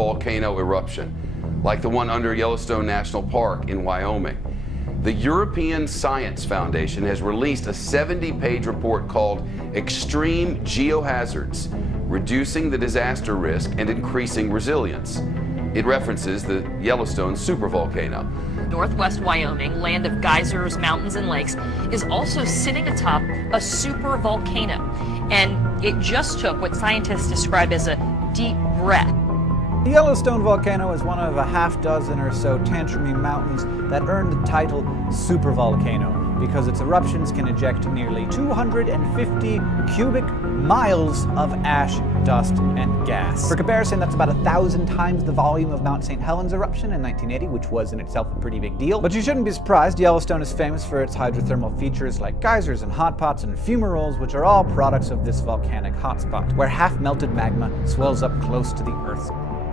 volcano eruption, like the one under Yellowstone National Park in Wyoming. The European Science Foundation has released a 70-page report called Extreme Geohazards: Reducing the Disaster Risk and Increasing Resilience. It references the Yellowstone supervolcano. Northwest Wyoming, land of geysers, mountains, and lakes, is also sitting atop a supervolcano. And it just took what scientists describe as a deep breath. The Yellowstone volcano is one of a half-dozen or so tantrumy mountains that earned the title supervolcano because its eruptions can eject nearly 250 cubic miles of ash, dust, and gas. For comparison, that's about 1,000 times the volume of Mount St. Helens eruption in 1980, which was in itself a pretty big deal. But you shouldn't be surprised. Yellowstone is famous for its hydrothermal features like geysers and hot pots and fumaroles, which are all products of this volcanic hotspot, where half-melted magma swells up close to the Earth.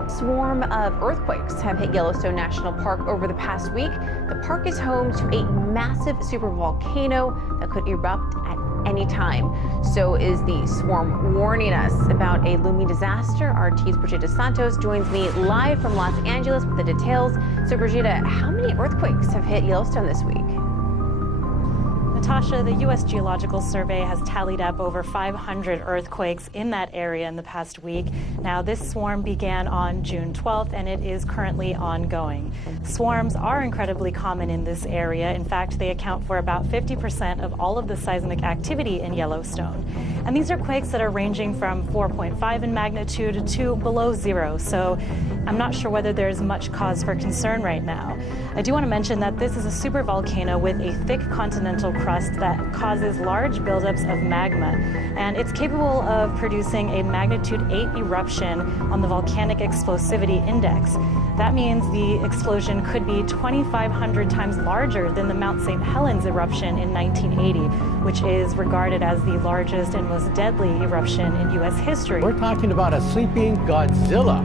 Swarm of earthquakes have hit Yellowstone National Park over the past week. The park is home to a massive supervolcano that could erupt at any time. So is the swarm warning us about a looming disaster? RT's Brigitte Santos joins me live from Los Angeles with the details. So Brigitte, how many earthquakes have hit Yellowstone this week? Natasha, the U.S. Geological Survey has tallied up over 500 earthquakes in that area in the past week. Now, this swarm began on June 12th, and it is currently ongoing. Swarms are incredibly common in this area. In fact, they account for about 50% of all of the seismic activity in Yellowstone. And these are quakes that are ranging from 4.5 in magnitude to below zero. So I'm not sure whether there's much cause for concern right now. I do want to mention that this is a supervolcano with a thick continental crust that causes large buildups of magma, and it's capable of producing a magnitude 8 eruption on the volcanic explosivity index. That means the explosion could be 2,500 times larger than the Mount St. Helens eruption in 1980, which is regarded as the largest and most deadly eruption in U.S. history. We're talking about a sleeping Godzilla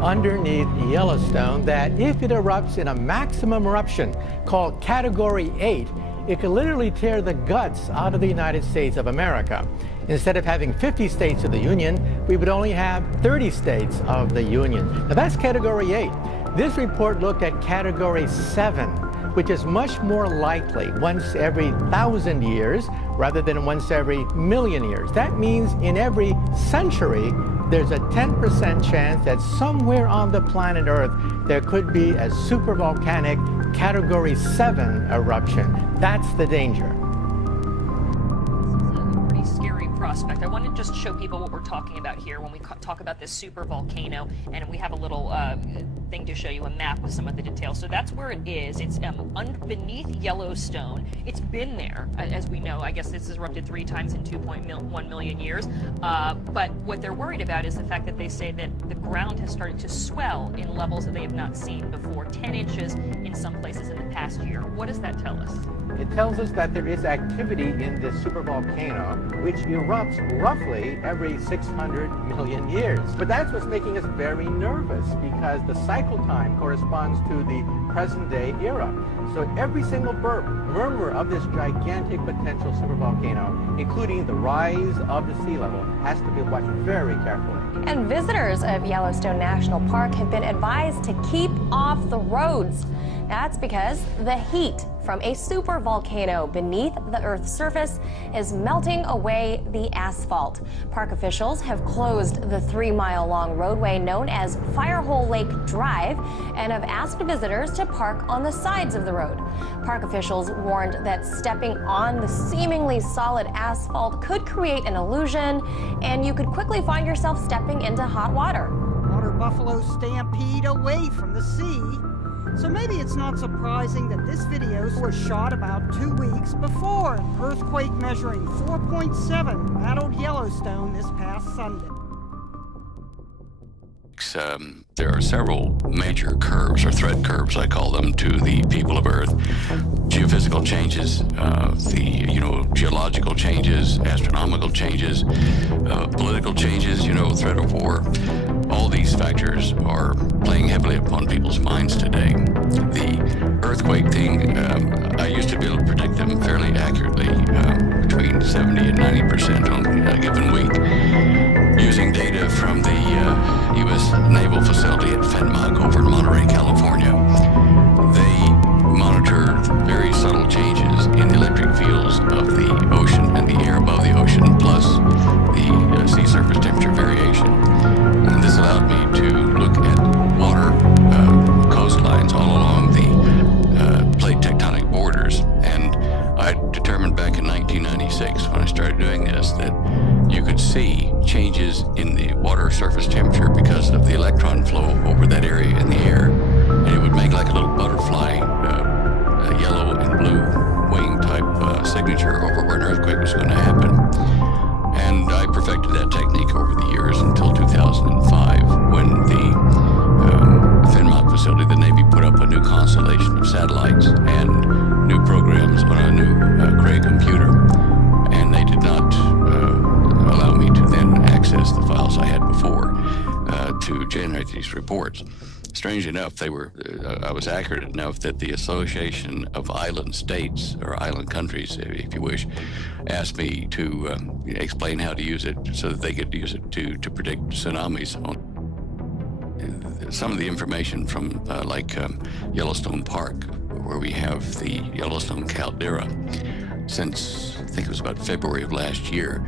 underneath Yellowstone that, if it erupts in a maximum eruption called Category 8, it could literally tear the guts out of the United States of America. Instead of having 50 states of the Union, we would only have 30 states of the Union. Now that's Category 8. This report looked at Category 7, which is much more likely once every 1,000 years rather than once every million years. That means in every century, there's a 10% chance that somewhere on the planet Earth there could be a supervolcanic Category 7 eruption. That's the danger. Prospect. I want to just show people what we're talking about here when we talk about this super volcano, and we have a little thing to show you, a map with some of the details. So that's where it is. It's beneath Yellowstone. It's been there, as we know. I guess this has erupted 3 times in 2.1 million years. But what they're worried about is the fact that they say that the ground has started to swell in levels that they have not seen before, 10 inches in some places in the past year. What does that tell us? It tells us that there is activity in this supervolcano, which erupts roughly every 600 million years. But that's what's making us very nervous, because the cycle time corresponds to the present-day era. So every single burp, murmur of this gigantic potential supervolcano, including the rise of the sea level, has to be watched very carefully. And visitors of Yellowstone National Park have been advised to keep off the roads. That's because the heat from a supervolcano beneath the Earth's surface is melting away the asphalt. Park officials have closed the 3-mile-long roadway known as Firehole Lake Drive and have asked visitors to park on the sides of the road. Park officials warned that stepping on the seemingly solid asphalt could create an illusion, and you could quickly find yourself stepping into hot water. Water buffalo stampede away from the sea. So maybe it's not surprising that this video was shot about 2 weeks before an earthquake measuring 4.7 rattled Yellowstone this past Sunday. There are several major curves, or threat curves I call them, to the people of Earth. Geophysical changes, geological changes, astronomical changes, political changes, threat of war. All these factors are playing heavily upon people's minds today. The earthquake thing, I used to be able to predict them fairly accurately, between 70 and 90% on a given week, using data from the U.S. Naval facility at flow over that area in the air, and it would make like a little butterfly, a yellow and blue wing type signature over where an earthquake was going to happen. And I perfected that technique over the years until 2005, when the Finmont facility, the Navy, put up a new constellation of satellites and new programs on a new Cray computer. And they did not allow me to then access the files I had before to generate these reports. Strange enough, I was accurate enough that the Association of Island States, or island countries, if you wish, asked me to explain how to use it so that they could use it to predict tsunamis. Some of the information from Yellowstone Park, where we have the Yellowstone caldera, since I think it was about February of last year,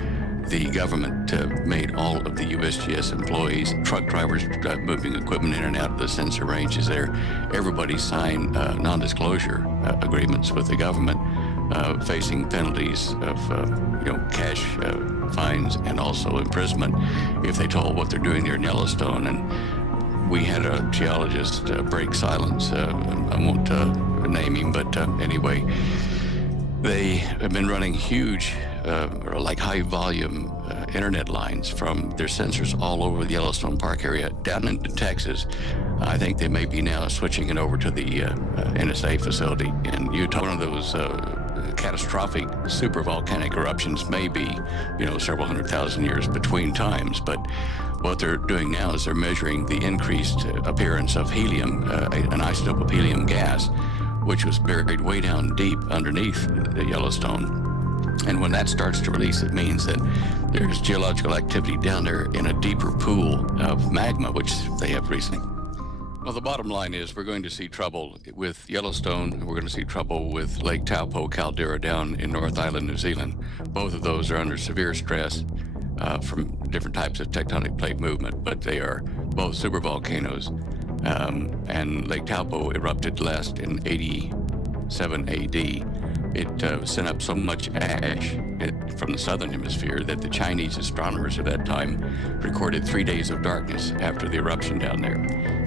the government made all of the USGS employees, truck drivers moving equipment in and out of the sensor ranges there, everybody signed non-disclosure agreements with the government, facing penalties of cash fines and also imprisonment if they told what they're doing there in Yellowstone. And we had a geologist break silence. I won't name him, but anyway, they have been running huge, high volume internet lines from their sensors all over the Yellowstone Park area down into Texas. I think they may be now switching it over to the NSA facility in Utah. One of those catastrophic supervolcanic eruptions may be, several 100,000 years between times, but what they're doing now is they're measuring the increased appearance of helium, an isotope of helium gas, which was buried way down deep underneath the Yellowstone. And when that starts to release, it means that there's geological activity down there in a deeper pool of magma, which they have recently. Well, the bottom line is we're going to see trouble with Yellowstone. We're going to see trouble with Lake Taupo caldera down in North Island, New Zealand. Both of those are under severe stress from different types of tectonic plate movement, but they are both supervolcanoes. And Lake Taupo erupted last in 87 AD. It sent up so much ash from the southern hemisphere that the Chinese astronomers at that time recorded 3 days of darkness after the eruption down there.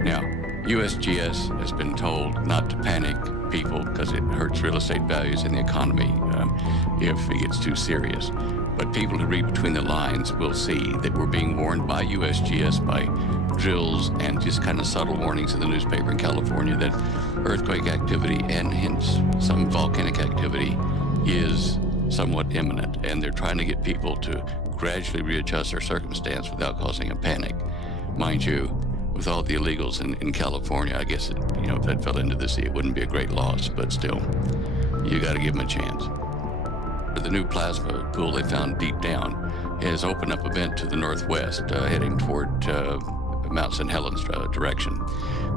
Now, USGS has been told not to panic people because it hurts real estate values and the economy if it gets too serious. But people who read between the lines will see that we're being warned by USGS, by drills and just kind of subtle warnings in the newspaper in California that earthquake activity and hence some volcanic activity is somewhat imminent. And they're trying to get people to gradually readjust their circumstance without causing a panic. Mind you, with all the illegals in California, I guess, if that fell into the sea, it wouldn't be a great loss, but still, you got to give them a chance. The new plasma pool they found deep down has opened up a vent to the northwest, heading toward Mount St. Helens direction.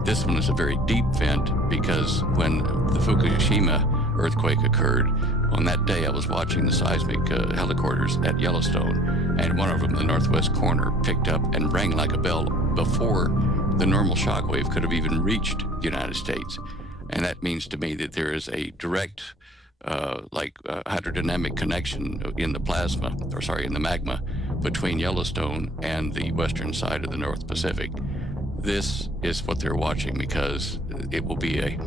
This one is a very deep vent because when the Fukushima earthquake occurred, on that day I was watching the seismic helicopters at Yellowstone, and one of them in the northwest corner picked up and rang like a bell before the normal shock wave could have even reached the United States. And that means to me that there is a direct hydrodynamic connection in the magma between Yellowstone and the western side of the North Pacific. This is what they're watching because it will be a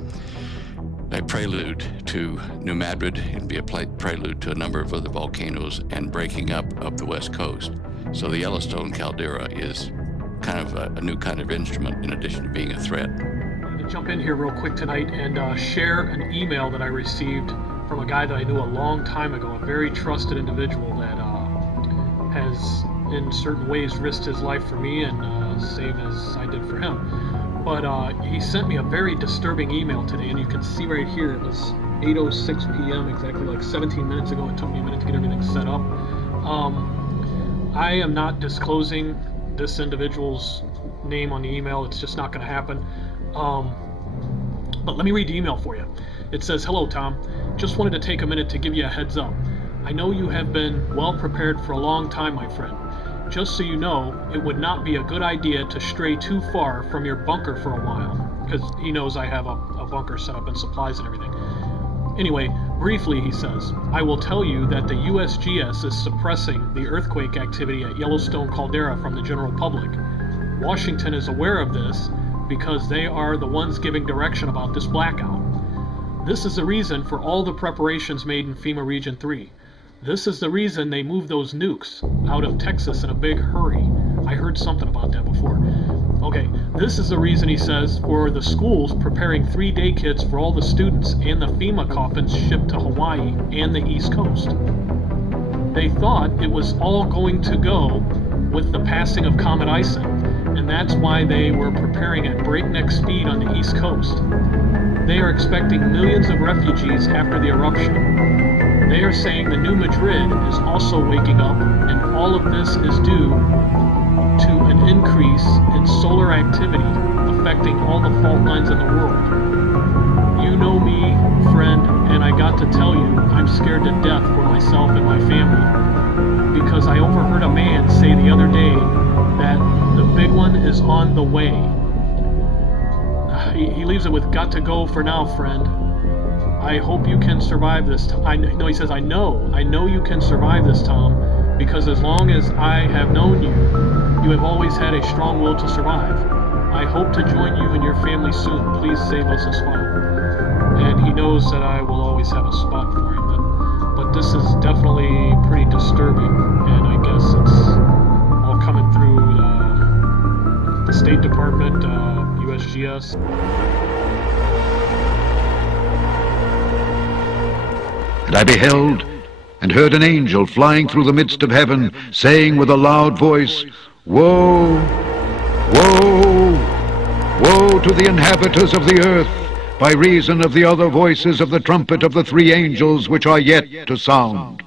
prelude to New Madrid. It'll be a prelude to a number of other volcanoes and breaking up of the west coast. So the Yellowstone caldera is kind of a new kind of instrument in addition to being a threat. I wanted to jump in here real quick tonight and share an email that I received from a guy that I knew a long time ago, a very trusted individual that has in certain ways risked his life for me and same as I did for him. But he sent me a very disturbing email today, and you can see right here it was 8:06 p.m. exactly like 17 minutes ago. It took me a minute to get everything set up. I am not disclosing this individual's name on the email. It's just not going to happen. But let me read the email for you. It says, "Hello, Tom. Just wanted to take a minute to give you a heads up. I know you have been well prepared for a long time, my friend. Just so you know, it would not be a good idea to stray too far from your bunker for a while," because he knows I have a bunker set up and supplies and everything. Anyway, briefly, he says, "I will tell you that the USGS is suppressing the earthquake activity at Yellowstone caldera from the general public. Washington is aware of this because they are the ones giving direction about this blackout. This is the reason for all the preparations made in FEMA Region 3. This is the reason they moved those nukes out of Texas in a big hurry. I heard something about that before. Okay, this is the reason, he says, for the schools preparing 3-day kits for all the students and the FEMA coffins shipped to Hawaii and the East Coast. They thought it was all going to go with the passing of Comet Ison, and that's why they were preparing at breakneck speed on the East Coast. They are expecting millions of refugees after the eruption. They are saying the New Madrid is also waking up, and all of this is due to an increase in solar activity affecting all the fault lines in the world. You know me, friend, and I got to tell you, I'm scared to death for myself and my family, because I overheard a man say the other day that the big one is on the way. He leaves it with, got to go for now, friend. I hope you can survive this. He says, I know you can survive this, Tom, because as long as I have known you, you have always had a strong will to survive. I hope to join you and your family soon. Please save us a spot. And he knows that I will always have a spot for him. But this is definitely pretty disturbing, and I guess it's all coming through the State Department, USGS. And I beheld and heard an angel flying through the midst of heaven, saying with a loud voice, Woe, woe, woe to the inhabitants of the earth, by reason of the other voices of the trumpet of the 3 angels which are yet to sound.